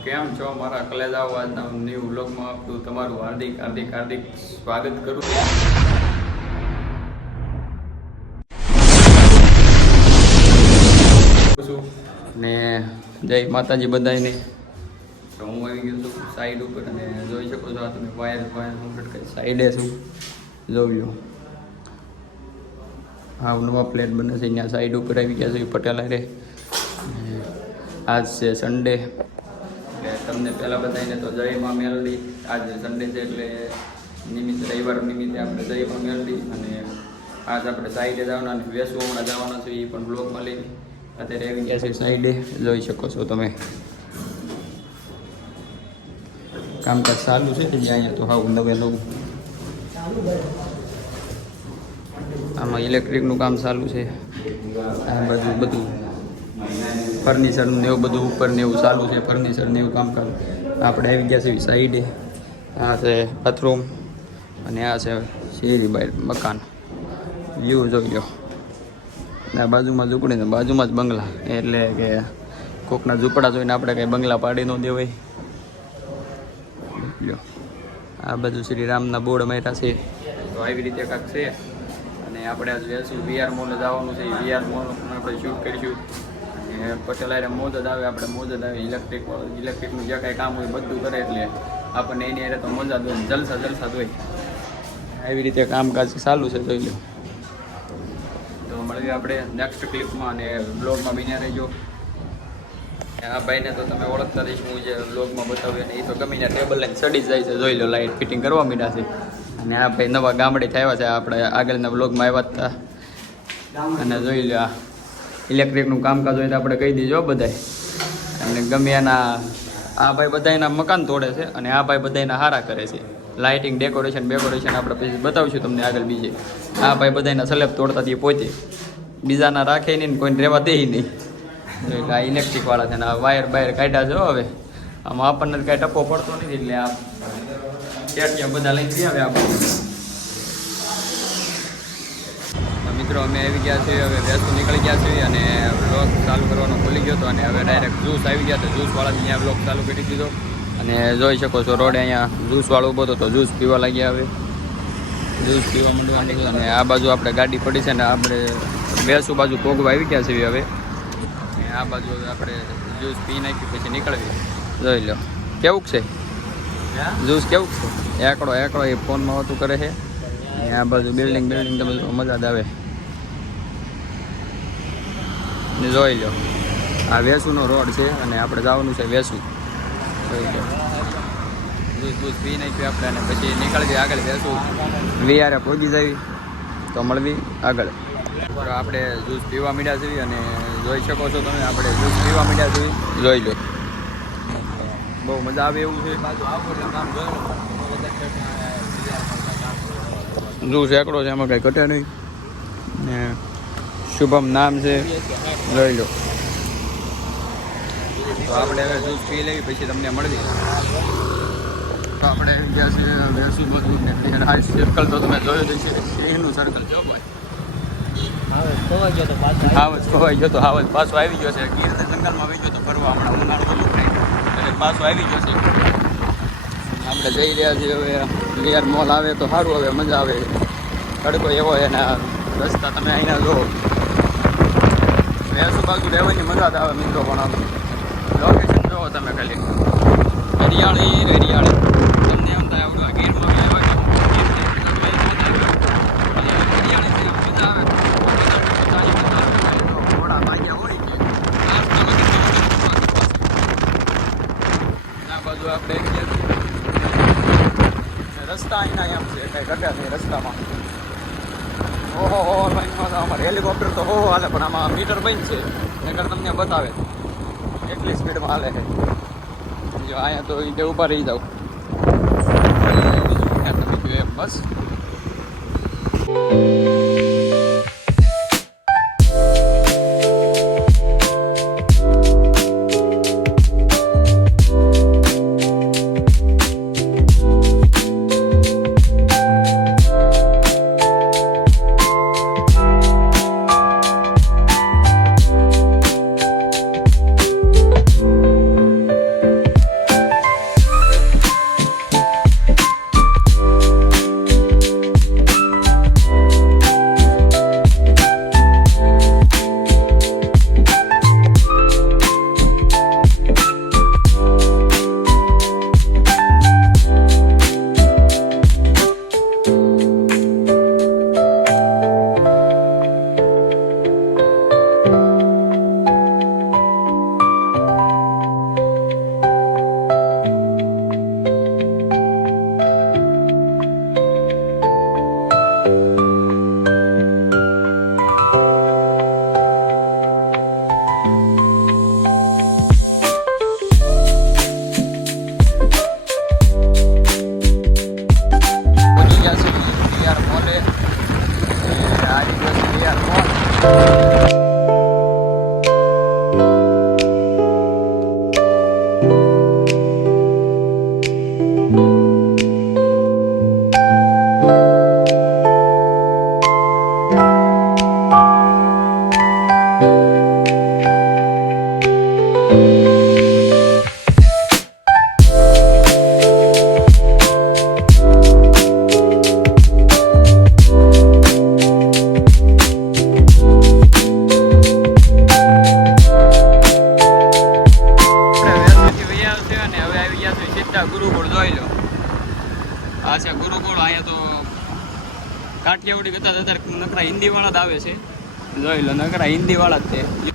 કેમ છો મારા કલેજા આજના ન્યૂ વ્લોગમાં આપતું તમારું હાર્દિક હાર્દિક હાર્દિક સ્વાગત કરું. છું ને જય માતાજી બધાને તો હું આવી ગયો છું સાઈડ ઉપર અને જોઈ શકો છો તમે વાયર વાયર કમ્પ્લીટ કરી સાઈડે છું. લો. હા નવા પ્લેટ બને છે ત્યાં સાઈડ ઉપર આવી ગયા છે, પટેલ રે. આજ છે સન્ડે તમને પહેલાં બધાને તો જયમાં મેલડી, આજ સન્ડે છે એટલે નિમિત્ત, રવિવાર નિમિત્તે આપણે જયમાં મેલડી અને આજ આપણે સાઈડે જવાના અને વેસવું હમણાં જવાના છે એ પણ બ્લોકમાં લઈને. અત્યારે આવી ગયા છે સાઈડે જોઈ શકો છો તમે. કામકાજ ચાલુ છે જ્યાં અહીંયા તો હાવ નવે નવું આમાં ઇલેક્ટ્રિકનું કામ ચાલુ છે. આ બધું બધું. ફર્નિચરનું ને એવું બધું ઉપર ને એવું ચાલુ છે ફર્નિચર ને એવું કામકાજ આપણે આવી ગયા છે સાઈડે આ છે બાથરૂમ અને આ છે શેરી બાય મકાન. વ્યૂ જોઈ લો. આ બાજુમાં ઝૂંપડી ને બાજુમાં જ બંગલા. એટલે કે કોકના ઝૂંપડા જોઈને આપણે કંઈ બંગલા પાડી ન દેવાય. લો. આ બધું શ્રી રામના બોર્ડ માર્યા છે. તો આવી રીતે કાંક છે. અને આપણે આજે વેસુ વીઆર મોલ જવાનું છે. વીઆર મોલ આપણે શૂટ કરીશું. અને પટેલ આરે મોજ આવે, આપણે મોજ જ આવે. ઇલેક્ટ્રિક ઇલેક્ટ્રિકનું જે કાંઈ કામ હોય બધું કરે એટલે આપણને એની અરે તો મજા દો હોય જલસા જલસા દોય આવી રીતે કામકાજ ચાલુ છે, જોઈ લો તો મળીએ આપણે નેક્સ્ટ ક્લિપમાં અને બ્લોગમાં બન્યા રહેજો. આ ભાઈને તો તમે ઓળખતા રહીશ હું જે બ્લોગમાં બતાવ્યું ને એ તો ગમીને ટેબલ લઈને ચડી જાય છે, જોઈ લો લાઇટ ફિટિંગ કરવા માંડ્યા છે. અને આ ભાઈ નવા ગામડે થયા છે, આપણે આગળના બ્લોગમાં આવ્યા હતા. અને જોઈ લો આ. ઇલેક્ટ્રિકનું કામકાજ હોય તો આપણે કહી દીજો બધાય. અને ગમે એના આ ભાઈ બધાયના મકાન તોડે છે અને આ ભાઈ બધાયના હારા કરે છે. લાઇટિંગ ડેકોરેશન બેકોરેશન આપણે પછી બતાવશું તમને આગળ બીજે. આ ભાઈ બધાયના સલેબ તોડતાથી પોતે. બીજાના રાખે નહીં કોઈને રહેવા દે નહીં. એટલે આ ઇલેક્ટ્રિકવાળા છે ને આ વાયર બાયર કાઢ્યા છો હવે. આમાં આપણને કાંઈ ટપ્પો પડતો નથી એટલે આ ત્યાં બધા લઈને આવે આપણે તો મિત્રો, અમે આવી ગયા છીએ, હવે વ્યસ્ત નીકળી ગયા છીએ અને બ્લોગ ચાલુ કરવાનો ખુલી ગયો હતો અને હવે ડાયરેક્ટ જ્યુસ આવી ગયા તો જ્યુસવાળા અહીંયા બ્લોગ ચાલુ કરી દીધો. અને જોઈ શકો છો રોડે અહીંયા જ્યુસવાળો ઊભો હતો તો જ્યુસ પીવા લાગ્યા હવે. જ્યુસ પીવા માંડવાનું અને આ બાજુ આપણે ગાડી પડી છે ને આપણે બેસુ બાજુ પોગવા આવી ગયા છીએ હવે. આ બાજુ હવે આપણે જ્યુસ પી નાખી, પછી નીકળવી. જોઈ લો. કેવું છે? જ્યુસ કેવું છે? એકડો એકડો એ ફોનમાં હોતું કરે છે. આ બાજુ બિલ્ડિંગ બિલ્ડિંગ તમે મજા જ આવે. ને જોઈ લો. આ વેસુનો રોડ છે અને આપણે જવાનું છે વેસુ. જોઈ લો. જૂસ બૂસ પી નાખ્યું આપણે અને પછી નીકળવી આગળ વેસુ. વીઆરે પહોંચી જવી. તો મળવી આગળ. આપણે જ્યુસ પીવા મીડ્યા છીએ અને જોઈ શકો છો તમે, આપણે જ્યુસ પીવા મીડ્યા છીએ જોઈ લો. બહુ મજા આવે એવું છે. જ્યુસ એકડો છે, એમાં કંઈ ઘટે નહીં. ને શુભમ નામ છે. લઈ લો. આપણે હવે જ્યુસ પી લેવી, પછી તમને મળવી તો આપણે ગયા છે વેસુ બધું ને આ સર્કલ તો તમે જોયું જ છે સિંહનું સર્કલ જો ભાઈ? હાવજ ખોવાઈ ગયો તો હાવજ પાછો આવી ગયો છે. ગીર જંગલમાં આવી ગયો તો ફરવા હમણાં ઉનાળો બધું થાય. એટલે આવી ગયો આપણે જઈ રહ્યા છીએ હવે. રિયર મોલ આવે તો સારું, હવે મજા આવે. તડકો એવો એના રસ્તા તમે અહીંયા જુઓ. વેસુ બાજુ રહેવાની મજા આવે મિત્રો પણ આમ લોકેશન જુઓ તમે ખાલી. હરિયાળી હરિયાળી તમને એમ થાય આવડું આ ગીરમાં આપણે. રસ્તા અહીંના એમ છે, કઈ ઘટ્યા છે, રસ્તામાં. ઓહો અમારે હેલિકોપ્ટર તો હો હાલે, પણ આમાં મીટર બંધ છે. નકર તમને બતાવે. કેટલી સ્પીડમાં હાલે જો અહીંયા તો ઈટે ઊભા રહી તમે એમ બસ. કાઠિયાવાડી કરતા અત્યારે નકરા હિન્દી વાળા જ આવે છે. જોઈ લો, નકરા હિન્દી વાળા જ છે.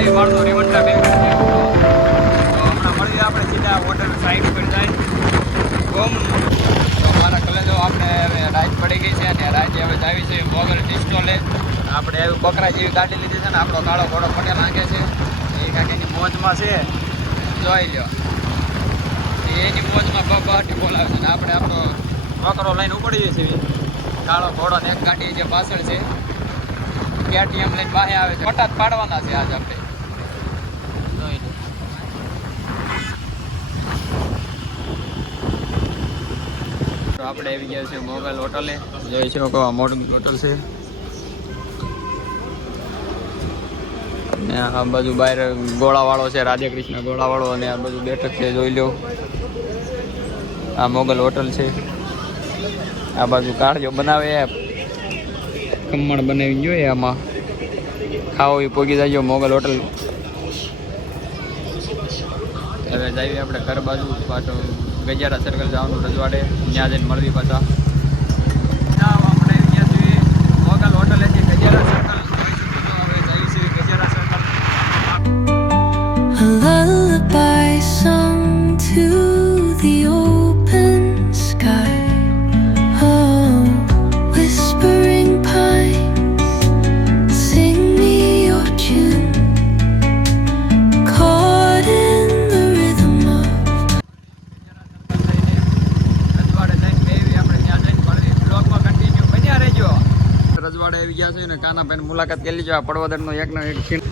બાવી માળનું રેવન્ટા બિલ્ડિંગ તો હમણાં મળીએ આપણે સીધા હોટલ સાઈડ પર જાય. ગોમ. તો મારા કલેજો આપણે હવે રાત પડી ગઈ છે અને રાતે હવે જાવી છે વગર ટી લે આપણે હવે બકરા જેવી ગાડી લીધી છે ને, આપણો કાળો ઘોડો પટેલ લાગે છે. એ કાકીની મોજમાં છે. જોઈ લ્યો. એની મોજમાં બબાટી બોલાવે છે ને, આપણે આપણો બકરો લઈને ઉપડીએ છીએ. કાળો ઘોડો ને એક ગાડી જે પાછળ છે. કેટીએમ લઈને બહાર આવે છે. પટાત પાડવાના છે આજ આપણે જોઈ લો. તો આપણે આવી ગયા છીએ મોગલ હોટલે. જોઈ શકો આ મોટું હોટલ છે. ને આ બાજુ બહાર ગોળાવાળો છે, રાધાકૃષ્ણ ગોળાવાળો, અને આ બાજુ બેઠક છે, જોઈ લો આ મોગલ હોટલ છે. આ બાજુ કાળજો બનાવે ખમણ બનાવી જોઈએ આમાં. ખાવો એ પોગી જાય મોગલ હોટલ. હવે જઈએ આપણે ઘર બાજુ, પાછો ગજારા સર્કલ જવાનું રજવાડે. ત્યાં જઈને મળવી પાછા. રજવાડે આવી ગયા છે ને કાના ભાઈ મુલાકાત કરી લીજો. આ પડવાદર એકનો એક સીન.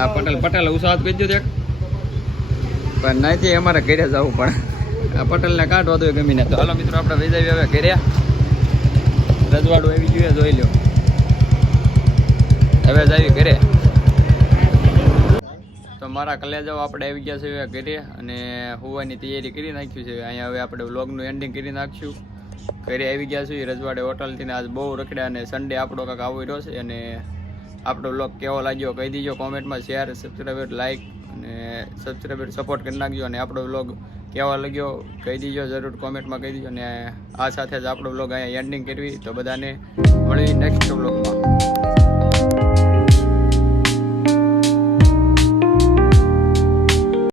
આ પટેલ પટેલ ઉસાદ કહી દેજો એક. પણ નથી અમારે ઘરે જવું પણ આ પટેલને કાઢવા દો ગમીને તો. હાલો મિત્રો, આપણે વેજાવી હવે ઘરે. રજવાડું આવી જોઈએ જોઈ લો હવે જાવી ઘરે. તો મારા કલેજાઓ આપણે આવી ગયા છે ઘરે અને હોવાની તૈયારી કરી નાખ્યું છે. અહીંયા હવે આપણે વ્લોગનું એન્ડિંગ કરી નાખશું. ઘરે આવી ગયા છીએ, રજવાડે હોટલથી ને આજ બહુ રખડ્યા અને સન્ડે આપણો કાંક આવો રહ્યો છે અને આપણો બ્લોગ કેવો લાગ્યો કહી દીજો કોમેન્ટમાં શેર સબસ્ક્રાઈબર લાઇક અને સબસ્ક્રાઈબર સપોર્ટ કરી નાખજો અને આપણો બ્લોગ કેવો લાગ્યો કહી દીજો, જરૂર કોમેન્ટમાં કહી દીજો અને આ સાથે જ આપણો વ્લોગ અહીંયા એન્ડિંગ કરવી. તો બધાને મળવી નેક્સ્ટ વ્લોગમાં